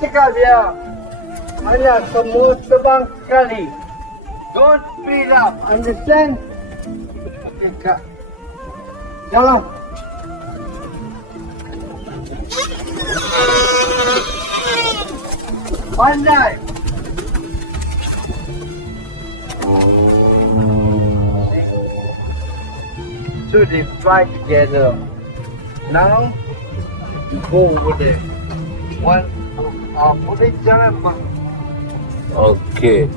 cakap dia. Hanya semua terbang sekali. Don't speed up. Understand? Cakap. Jalan. Pandai. So they fly together. Now, you go over there. One, boleh jalan bang. Okay.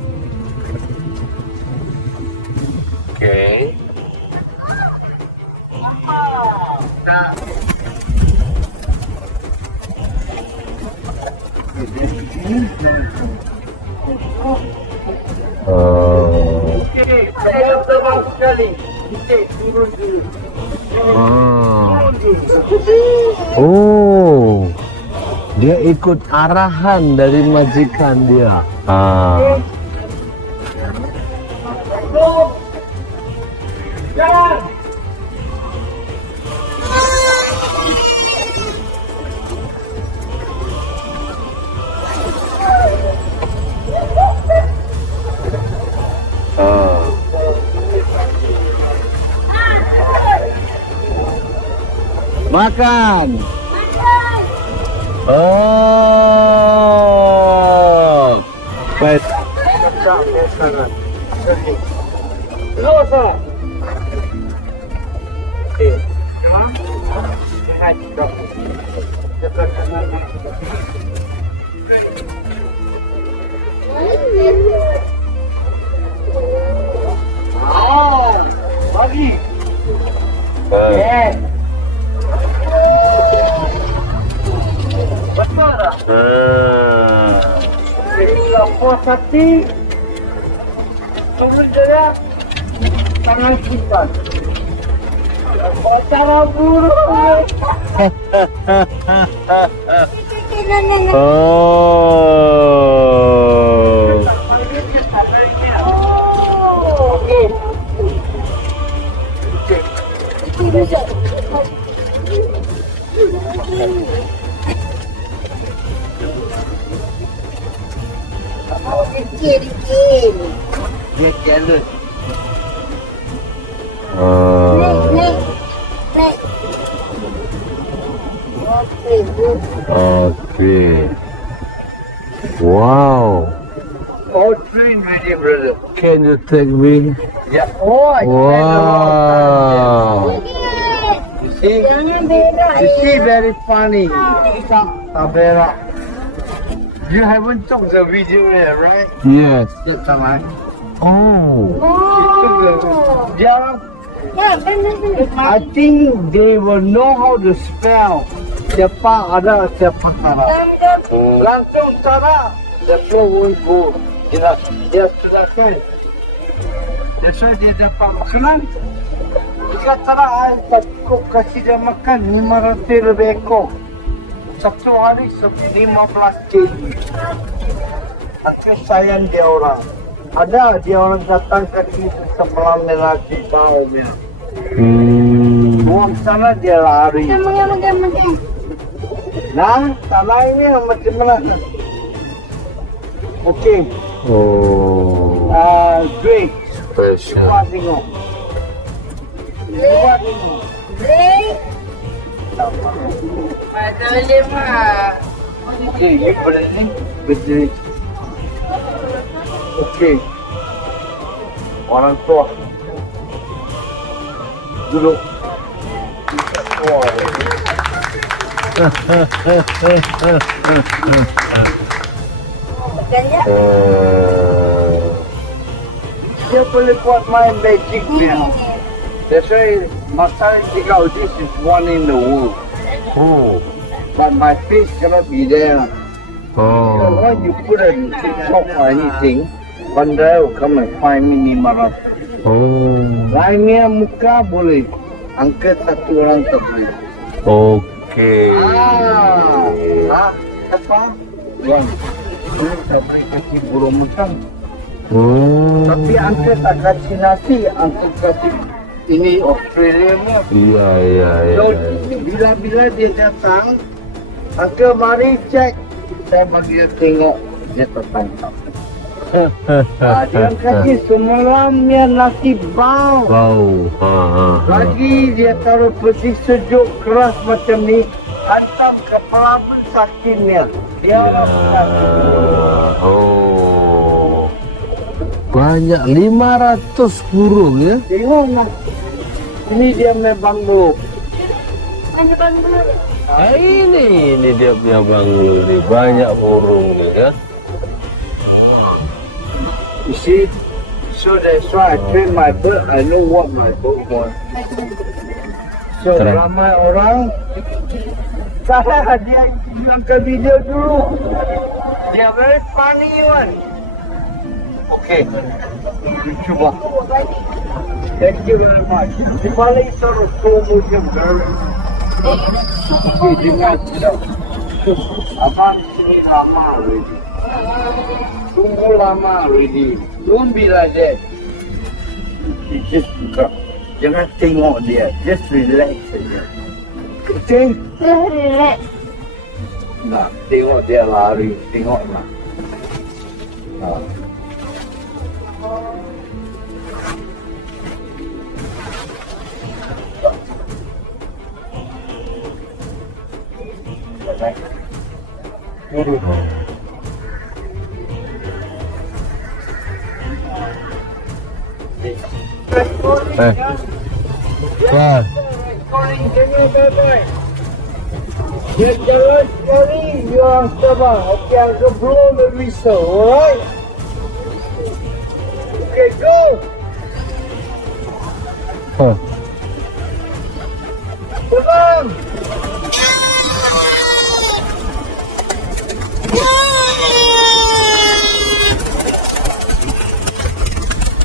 Okay. Nah. Okay, saya terbang sekali. Okay, turun dulu. Turun dulu. Oh, dia ikut arahan dari majikan dia. Go. Jalan. Makan. Oh, baik. Capek sangat. Selesai. Okay. Jalan. Lihat dok. Dekat kanan. Oh, bagi. Yeah. Betul tak? Bila puas hati, turun dia, tangan kita. Cara burung. Oh. Dikit. Dia jealous. Okay. Wow. All train ready, brother. Can you take me? Yeah. Oh, I Wow. see? You see, very funny. Tabera. You haven't took the video yet, right? Yes. Yes, come Oh. Yeah. I think they will know how to spell. Siapa ada, siapa tara. Langsung tara, the flow won't go. Dia sudah kan. That's why dia dapat senang. Jika tara, aku kasih dia makan 500 lebih ekor. Satu hari 15 kg. Aku sayang dia orang. Ada dia orang datang ke sini sebelah lagi baunya. Buang sana dia lari. Nah, tanah ini macam mana? Okey. Oh. Great. Special. Buat tengok. Buat tengok. Okey, ini berani berdiri. Okey. Orang tua. Duduk. Dia boleh buat main magic dia. That's why masalah tinggal this is one in the world. Oh. But my face cannot be there. Oh. When you put a TikTok or anything, one day will come and find me ni marah. Oh. Lainnya muka boleh, angkat satu orang tak boleh. Okay. Apa? Yang boleh tak boleh kasih burung makan. Tapi angkat tak kasih nasi, angkat kasih ini Australia ni. Iya. So bila dia datang, angkat mari cek saya bagi dia tengok, dia tertangkap. Dia kasi semalamnya nasi bau. Bau. Lagi dia taruh peti sejuk keras macam ni, hantam ke pelabur kakinya. Dia Oh. Banyak 500 burung ya. tengok nak. Ini dia memang banglo. Ini dia punya banglo nih. Banyak burung nih ya. You see, so that's why I train my bird. I know what my bird wants. So Keren. ramai orang, saya dia angkat video dulu. Dia very funny one. Okay, cuba. Thank you very much. Di balik sort of slow motion very. Okay, dengar tidak. Abang sini lama already. Tunggu lama already. Don't be like that. You just buka. Jangan tengok dia. Just relax saja. Okay? Nah, tengok dia lari. Tengok lah. Nah. Turun. Wah. Just jalan sekali, you are sabar. Okay, I'm going to blow the whistle, alright? Okay, go! Terbang!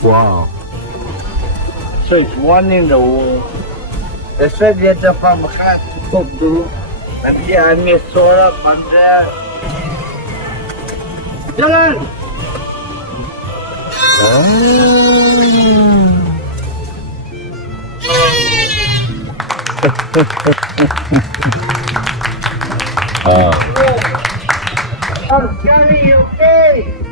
Wow. So it's one in the wall. That's why dia dapat makan cukup dulu. Nanti dia ambil suara pandai. Jalan! Ah. I'm sorry, okay?